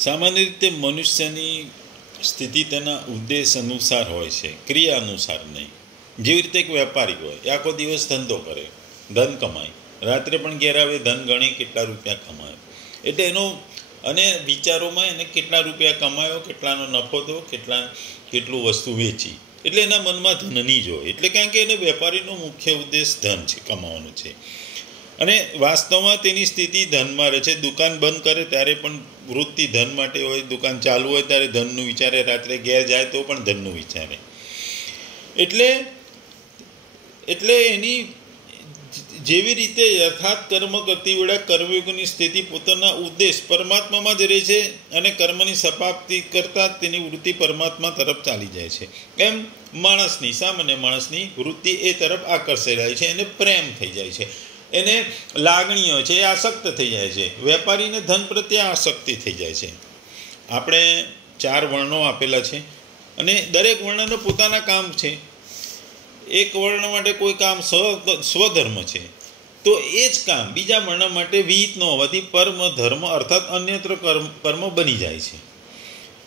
સામાન્ય રીતે મનુષ્યની સ્થિતિ તેના ઉદ્દેશ અનુસાર હોય છે, ક્રિયા અનુસાર નહીં. જેવી રીતે એક વેપારી હોય, એ આખો દિવસ ધંધો કરે, ધન કમાય, રાત્રે પણ ઘેર આવે, ધન ગણે, કેટલા રૂપિયા કમાય, એટલે એનો અને વિચારોમાં એને કેટલા રૂપિયા કમાયો, કેટલાનો નફો થયો, કેટલું વસ્તુ વેચી, એટલે એના મનમાં ધનની જ હોય. એટલે કારણ કે એને વેપારીનો મુખ્ય ઉદ્દેશ ધન છે, કમાવાનું છે. અને વાસ્તવમાં તેની સ્થિતિ ધનમાં રહે છે. દુકાન બંધ કરે ત્યારે પણ વૃત્તિ ધન માટે હોય, દુકાન ચાલુ હોય ત્યારે ધનનું વિચારે, રાત્રે ઘેર જાય તો પણ ધનનું વિચારે. એટલે એની જેવી રીતે યથાર્થ કર્મ કરતી વેળા કર્મયોગની સ્થિતિ પોતાના ઉદ્દેશ પરમાત્મામાં જ રહે છે અને કર્મની સમાપ્તિ કરતાં તેની વૃત્તિ પરમાત્મા તરફ ચાલી જાય છે. એમ સામાન્ય માણસની વૃત્તિ એ તરફ આકર્ષાઈ જાય છે, એને પ્રેમ થઈ જાય છે, એને લાગણીઓ છે, એ આસક્ત થઈ જાય છે. વેપારીને ધન પ્રત્યે આસક્તિ થઈ જાય છે. આપણે 4 વર્ણો આપેલા છે અને દરેક વર્ણનો પોતાના કામ છે. એક વર્ણ માટે કોઈ કામ સ્વધર્મ છે, તો એ જ કામ બીજા વર્ણ માટે વિહિત ન હોવાથી પરમ ધર્મ અર્થાત અન્યત્ર કર્મ બની જાય છે.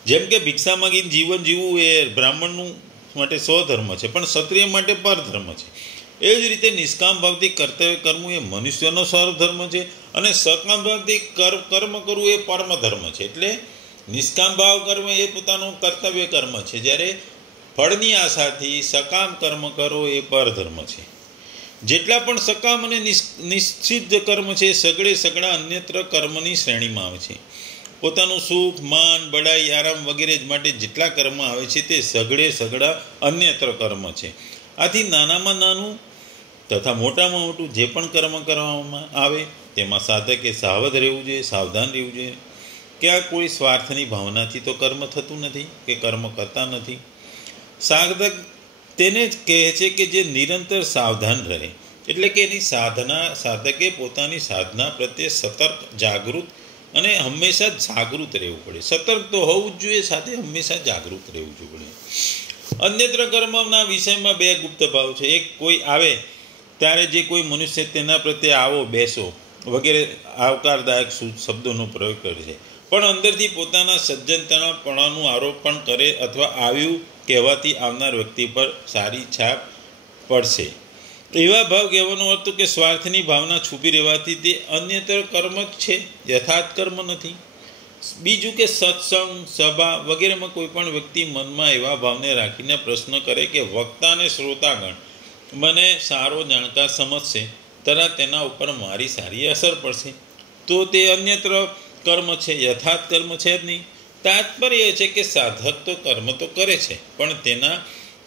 જેમ કે ભિક્ષા માગીને જીવન જીવવું એ બ્રાહ્મણનું માટે સ્વધર્મ છે, પણ ક્ષત્રિય માટે પરધર્મ છે. એ જ રીતે નિષ્કામ ભાવથી કર્તવ્ય કરવું એ મનુષ્યનો સ્વધર્મ છે અને સકામ ભાવથી કર્મ કરવું એ પરમ ધર્મ છે. એટલે નિષ્કામ ભાવ કર્મ એ પોતાનું કર્તવ્ય કર્મ છે, જ્યારે ફળની આશાથી સકામ કર્મ કરો એ પરધર્મ છે. જેટલા પણ સકામ અને નિશ્ચિત કર્મ છે સગળા અન્યત્ર કર્મની શ્રેણીમાં આવે છે. પોતાનું સુખ, માન, બડાઈ, આરામ વગેરે માટે જેટલા કર્મ આવે છે તે સગળા અન્યત્ર કર્મ છે. આથી નાનામાં નાનું તથા મોટામાં મોટું જે પણ કર્મ કરવામાં આવે તેમાં સાધકે સાવધ રહેવું જોઈએ, સાવધાન રહેવું જોઈએ કે આ કોઈ સ્વાર્થની ભાવનાથી તો કર્મ થતું નથી કે કર્મ કરતા નથી. સાધક તેને જ કહે છે કે જે નિરંતર સાવધાન રહે, એટલે કે એની સાધકે પોતાની સાધના પ્રત્યે સતર્ક, જાગૃત અને હંમેશા જાગૃત રહેવું પડે. સતર્ક તો હોવું જ જોઈએ, સાથે હંમેશા જાગૃત રહેવું જોઈએ. અન્યત્ર કર્મના વિષયમાં 2 ગુપ્ત ભાવ છે. એક, કોઈ આવે ત્યારે જે કોઈ મનુષ્ય તેના પ્રત્યે આવો, બેસો વગેરે આવકારદાયક શબ્દોનો પ્રયોગ કરે છે, પણ અંદરથી પોતાના સજ્જનતાપણાનું આરોપણ કરે અથવા આવ્યું કહેવાથી આવનાર વ્યક્તિ પર સારી છાપ પડશે. એવા ભાવ કહેવાનો અર્થ કે સ્વાર્થની ભાવના છુપી રહેવાથી તે અન્યતર કર્મ જ છે, યથાર્થ કર્મ નથી. બીજું કે સત્સંગ, સભા વગેરેમાં કોઈ પણ વ્યક્તિ મનમાં એવા ભાવને રાખીને પ્રશ્ન કરે કે વક્તા અને શ્રોતાગણ મને સારો જાણકાર સમજશે તથા તેના ઉપર મારી સારી અસર પડશે, તો તે અન્યત્ર કર્મ છે, યથાર્થ કર્મ છે જ નહીં. તાત્પર્ય એ છે કે સાધક તો કર્મ તો કરે છે, પણ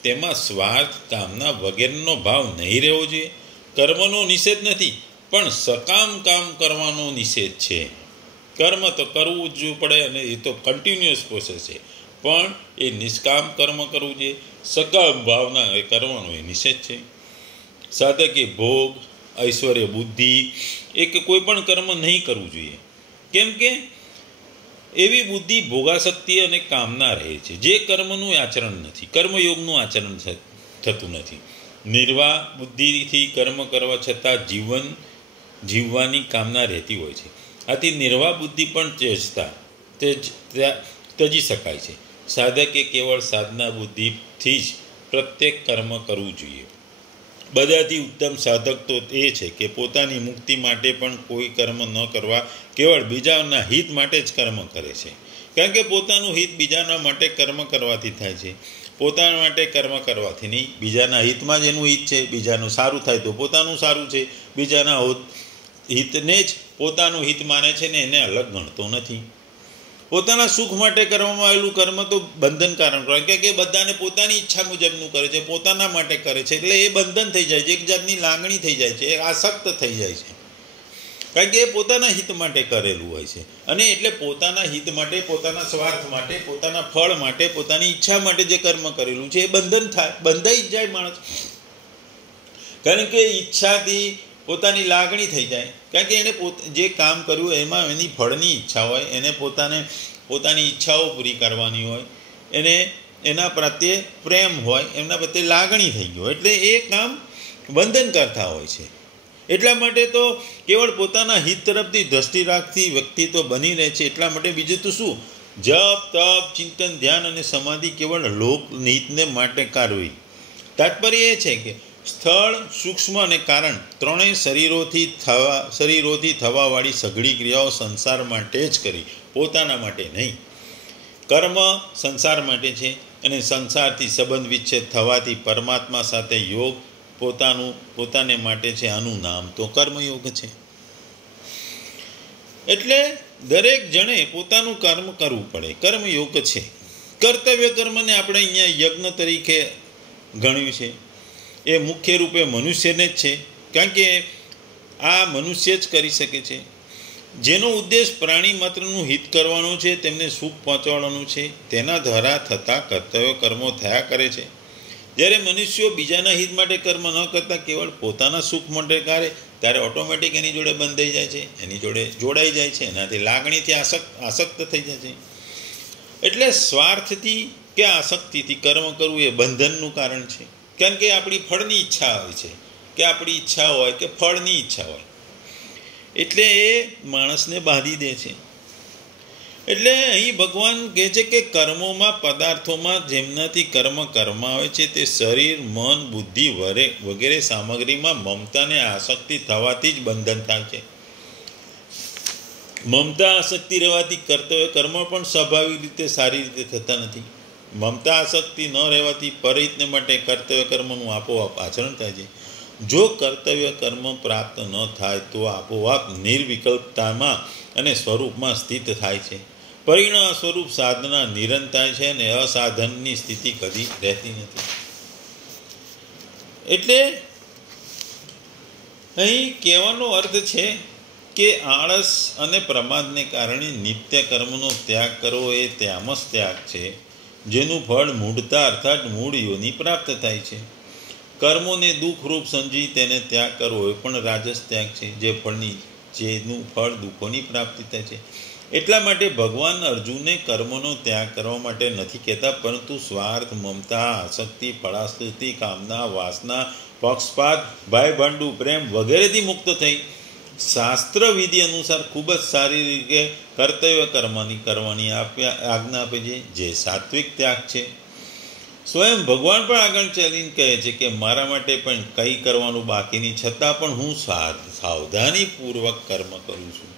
તેમાં સ્વાર્થ, કામના વગેરેનો ભાવ નહીં રહેવો જોઈએ. કર્મનો નિષેધ નથી, પણ સકામ કામ કરવાનો નિષેધ છે. કર્મ તો કરવું જ પડે અને એ તો કન્ટિન્યુઅસ પ્રોસેસ છે, પણ એ નિષ્કામ કર્મ કરવું જોઈએ. સકામ ભાવના એ કરવાનો એ નિષેધ છે. સાધકે ભોગ, ઐશ્વર્ય, બુદ્ધિ એક કોઈ પણ કર્મ નહીં કરવું જોઈએ, કેમ કે એવી બુદ્ધિ ભોગાસક્તિ અને કામના રહે છે જે કર્મનું આચરણ નથી, કર્મયોગનું આચરણ થતું નથી. નિર્વાહ બુદ્ધિથી કર્મ કરવા છતાં જીવવાની કામના રહેતી હોય છે. આથી નિર્વાહ બુદ્ધિ પણ ત્યજી શકાય છે. સાધકે કેવળ સાધના બુદ્ધિથી જ પ્રત્યેક કર્મ કરવું જોઈએ. બધાથી ઉત્તમ સાધક તો એ છે કે પોતાની મુક્તિ માટે પણ કોઈ કર્મ ન કરવા, કેવળ બીજાના હિત માટે જ કર્મ કરે છે. કારણ કે પોતાનું હિત બીજાના માટે કર્મ કરવાથી થાય છે, પોતાના માટે કર્મ કરવાથી નહીં. બીજાના હિતમાં જ એનું હિત છે, બીજાનું સારું થાય તો પોતાનું સારું છે. બીજાના હિતને જ પોતાનું હિત માને છે ને એને અલગ ગણતો નથી. પોતાના સુખ માટે કરવામાં આવેલું કર્મ તો બંધનકારક હોય, કારણ કે બધાને પોતાની ઈચ્છા મુજબનું કરે છે, પોતાના માટે કરે છે, એટલે એ બંધન થઈ જાય છે, એક જાતની લાગણી થઈ જાય છે, આસક્ત થઈ જાય છે, કારણ કે એ પોતાના હિત માટે કરેલું હોય છે. અને એટલે પોતાના હિત માટે, પોતાના સ્વાર્થ માટે, પોતાના ફળ માટે, પોતાની ઈચ્છા માટે જે કર્મ કરેલું છે એ બંધાઈ જ જાય માણસ. કારણ કે ઈચ્છાથી પોતાની લાગણી થઈ જાય, કારણ કે એને જે કામ કર્યું એમાં એની ફળની ઈચ્છા હોય, એને પોતાની ઈચ્છાઓ પૂરી કરવાની હોય, એને એના પ્રત્યે પ્રેમ હોય, એમના પ્રત્યે લાગણી થઈ ગઈ હોય, એટલે એ કામ બંધન કરતા હોય છે. એટલા માટે તો કેવળ પોતાના હિત તરફથી દ્રષ્ટિ રાખતી વ્યક્તિ તો બની રહે છે. એટલા માટે બીજું તો શું, જપ તપ ચિંતન ધ્યાન અને સમાધિ કેવળ લોકહિતને માટે કારવી. તાત્પર્ય એ છે કે સ્થળ, સૂક્ષ્મ અને કારણ ત્રણેય શરીરોથી થવાવાળી સઘળી ક્રિયાઓ સંસાર માટે જ કરી, પોતાના માટે નહીં. કર્મ સંસાર માટે છે અને સંસારથી સંબંધ વિચ્છેદ થવાથી પરમાત્મા સાથે યોગ પોતાને માટે છે. આનું નામ તો કર્મયોગ છે. એટલે દરેક જણે પોતાનું કર્મ કરવું પડે, કર્મયોગ છે. કર્તવ્ય કર્મને આપણે અહીંયા યજ્ઞ તરીકે ગણ્યું છે. એ મુખ્ય રૂપે મનુષ્યને જ છે, કારણ કે આ મનુષ્ય જ કરી શકે છે. જેનો ઉદ્દેશ પ્રાણી માત્રનું હિત કરવાનું છે, તેમને સુખ પહોંચાડવાનું છે, તેના દ્વારા થતા કર્તવ્ય કર્મો થયા કરે છે. જ્યારે મનુષ્યો બીજાના હિત માટે કર્મ ન કરતા કેવળ પોતાના સુખ માટે કરે, ત્યારે ઓટોમેટિક એની જોડે બંધાઈ જાય છે, એની જોડે જોડાઈ જાય છે, એનાથી લાગણીથી આસક્ત થઈ જાય છે. એટલે સ્વાર્થથી કે આસક્તિથી કર્મ કરવું એ બંધનનું કારણ છે. કારણ કે આપણી ફળની ઈચ્છા હોય છે, કે આપણી ઈચ્છા હોય કે ફળની ઈચ્છા હોય, એટલે એ માણસને બાંધી દે છે. એટલે અહીં ભગવાન કહે છે કે કર્મોમાં, પદાર્થોમાં જેમનાથી કર્મ આવે છે તે શરીર, મન, બુદ્ધિ વગેરે સામગ્રીમાં મમતાને આસક્તિ થવાથી જ બંધન થાય છે. મમતા આસક્તિ રહેવાથી કર્તવ્ય કર્મ પણ સ્વાભાવિક રીતે સારી રીતે થતા નથી. મમતા આસક્તિ ન રહેવાથી પરહિતને માટે કર્તવ્ય કર્મનું આપોઆપ આચરણ થાય છે. જો કર્તવ્ય કર્મ પ્રાપ્ત ન થાય તો આપોઆપ નિર્વિકલ્પતામાં અને સ્વરૂપમાં સ્થિત થાય છે. પરિણામ સ્વરૂપ સાધના નિરંતર છે અને અસાધનની સ્થિતિ કદી રહેતી નથી. એટલે અહીં કહેવાનો અર્થ છે કે આળસ અને પ્રમાદને કારણે નિત્ય કર્મનો ત્યાગ કરવો એ ત્યામસ ત્યાગ છે, જેનું ફળ મૂળતા અર્થાત મૂળ યોનિ પ્રાપ્ત થાય છે. કર્મોને દુઃખરૂપ સમજી તેને ત્યાગ કરવો એ પણ રાજસ ત્યાગ છે, જેનું ફળ દુઃખોની પ્રાપ્તિ થાય છે. એટલા માટે ભગવાન અર્જુનને કર્મનો ત્યાગ કરવા માટે નથી કહેતા, પરંતુ સ્વાર્થ, મમતા, આસક્તિ, ફળાસ્તુતિ, કામના, વાસના, પક્ષપાત, ભાઈબંધુ પ્રેમ વગેરેથી મુક્ત થઈ શાસ્ત્ર વિધિ અનુસાર ખૂબ જ સારી રીતે કર્તવ્ય કરવાની આજ્ઞા આપે છે, જે સાત્વિક ત્યાગ છે. સ્વયં ભગવાન પણ આગળ ચાલીને કહે છે કે મારા માટે પણ કંઈ કરવાનું બાકી નહીં, છતાં પણ હું સાવધાનીપૂર્વક કર્મ કરું છું.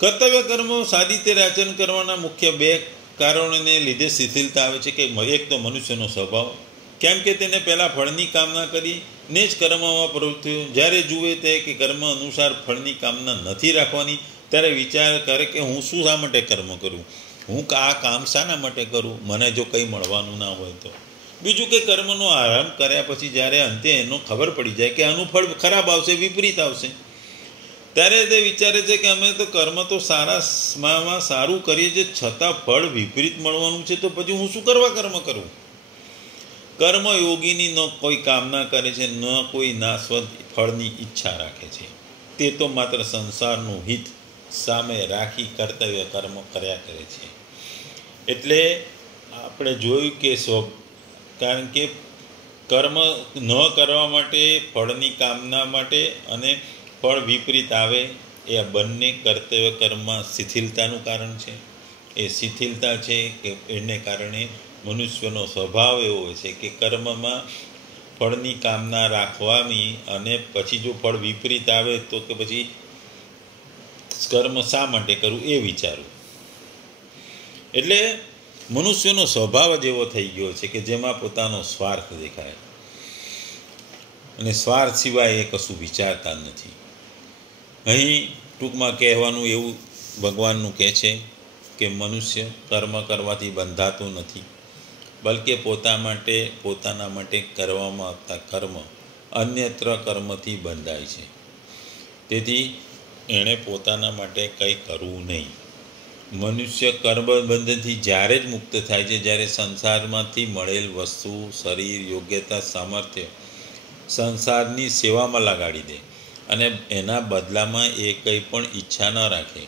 કર્તવ્ય કર્મો સાદી રીતે આચરણ કરવાના મુખ્ય બે કારણોને લીધે શિથિલતા આવે છે. કે એક તો મનુષ્યનો સ્વભાવ, કેમ કે તેને પહેલાં ફળની કામના કરીને જ કર્મમાં પ્રવૃત્તિઓ, જ્યારે જુએ તે કે કર્મ અનુસાર ફળની કામના નથી રાખવાની, ત્યારે વિચાર કરે કે હું શું શા માટે કર્મ કરું, હું આ કામ શાના માટે કરું, મને જો કંઈ મળવાનું ના હોય તો. બીજું કે કર્મનો આરંભ કર્યા પછી જ્યારે અંતે એનો ખબર પડી જાય કે આનું ફળ ખરાબ આવશે, વિપરીત આવશે, ત્યારે તે વિચારે છે કે અમે તો કર્મ તો સારામાં સારું કરીએ છીએ, છતાં ફળ વિપરીત મળવાનું છે, તો પછી હું શું કરવા કર્મ કરું. કર્મયોગીની ન કોઈ કામના કરે છે, ન કોઈ નાશવંત ફળની ઈચ્છા રાખે છે. તે તો માત્ર સંસારનું હિત સામે રાખી કર્તવ્ય કર્મ કર્યા કરે છે. એટલે આપણે જોયું કે કારણ કે કર્મ ન કરવા માટે, ફળની કામના માટે અને ફળ વિપરીત આવે, એ બંને કર્તવ્ય કર્મમાં શિથિલતાનું કારણ છે. એ શિથિલતા છે કે એને કારણે મનુષ્યનો સ્વભાવ એવો હોય છે કે કર્મમાં ફળની કામના રાખવાની, અને પછી જો ફળ વિપરીત આવે તો કે પછી કર્મ શા માટે કરવું એ વિચારવું. એટલે મનુષ્યનો સ્વભાવ જ એવો થઈ ગયો છે કે જેમાં પોતાનો સ્વાર્થ દેખાય, અને સ્વાર્થ સિવાય એ કશું વિચારતા નથી. અહીં ટૂંકમાં કહેવાનું એવું ભગવાનનું કહે છે કે મનુષ્ય કર્મ કરવાથી બંધાતો નથી, બલકે પોતાના માટે કરવામાં આવતા કર્મ અન્યત્ર કર્મથી બંધાય છે. તેથી એણે પોતાના માટે કંઈ કરવું નહીં. મનુષ્ય કર્મબંધનથી જ્યારે જ મુક્ત થાય છે જ્યારે સંસારમાંથી મળેલ વસ્તુ, શરીર, યોગ્યતા, સામર્થ્ય સંસારની સેવામાં લગાડી દે અને એના બદલામાં એ કંઈ પણ ઈચ્છા ન રાખે.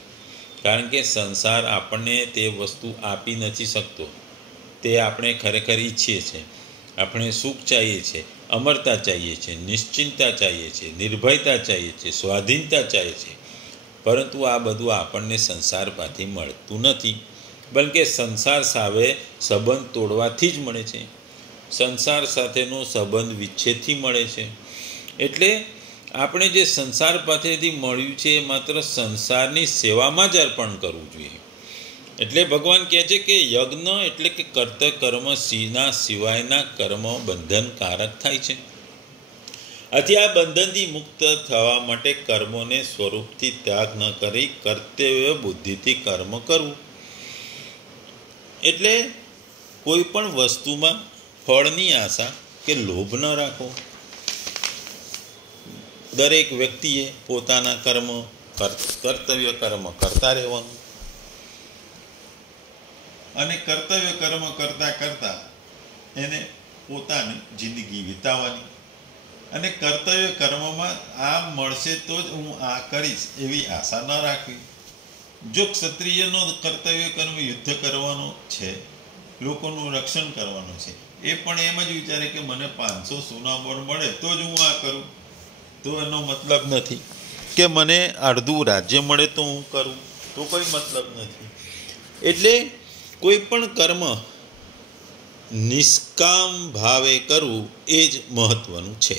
કારણ કે સંસાર આપણને તે વસ્તુ આપી નથી શકતો. તે આપણે ખરેખર ઈચ્છીએ છીએ, આપણે સુખ ચાહીએ છીએ, અમરતા ચાહીએ છીએ, નિશ્ચિંતતા ચાહીએ છીએ, નિર્ભયતા ચાહીએ છીએ, સ્વાધીનતા ચાહીએ છીએ, પરંતુ આ બધું આપણને સંસારમાંથી મળતું નથી, બલકે સંસાર સામે સંબંધ તોડવાથી જ મળે છે. સંસાર સાથેનો સંબંધ વિચ્છેદથી મળે છે. એટલે આપણે જે સંસાર પાસેથી મળ્યું છે એ માત્ર સંસારની સેવામાં જ અર્પણ કરવું જોઈએ. એટલે ભગવાન કહે છે કે યજ્ઞ એટલે કે કર્તવ્ય કર્મ ના સિવાયના કર્મ બંધનકારક થાય છે. આથી આ બંધનથી મુક્ત થવા માટે કર્મોને સ્વરૂપથી ત્યાગ ન કરી કર્તવ્ય બુદ્ધિથી કર્મ કરવું. એટલે કોઈ પણ વસ્તુમાં ફળની આશા કે લોભ ન રાખો. દરેક વ્યક્તિએ પોતાના કર્તવ્ય કર્મ કરતા રહેવાનું અને કર્તવ્ય કર્મ કરતા કરતા એને પોતાની જિંદગી વિતાવવાની અને કર્તવ્ય કર્મમાં આ મળશે તો જ હું આ કરીશ એવી આશા ન રાખવી. જો ક્ષત્રિયનો કર્તવ્ય કર્મ યુદ્ધ કરવાનો છે, લોકોનું રક્ષણ કરવાનું છે, એ પણ એમ જ વિચારે કે મને 500 સોનામોર મળે તો જ હું આ કરું, તો એનો મતલબ નથી. કે મને અડધું રાજ્ય મળે તો હું કરું, તો કોઈ મતલબ નથી. એટલે કોઈ પણ કર્મ નિષ્કામ ભાવે કરવું એ જ મહત્વનું છે.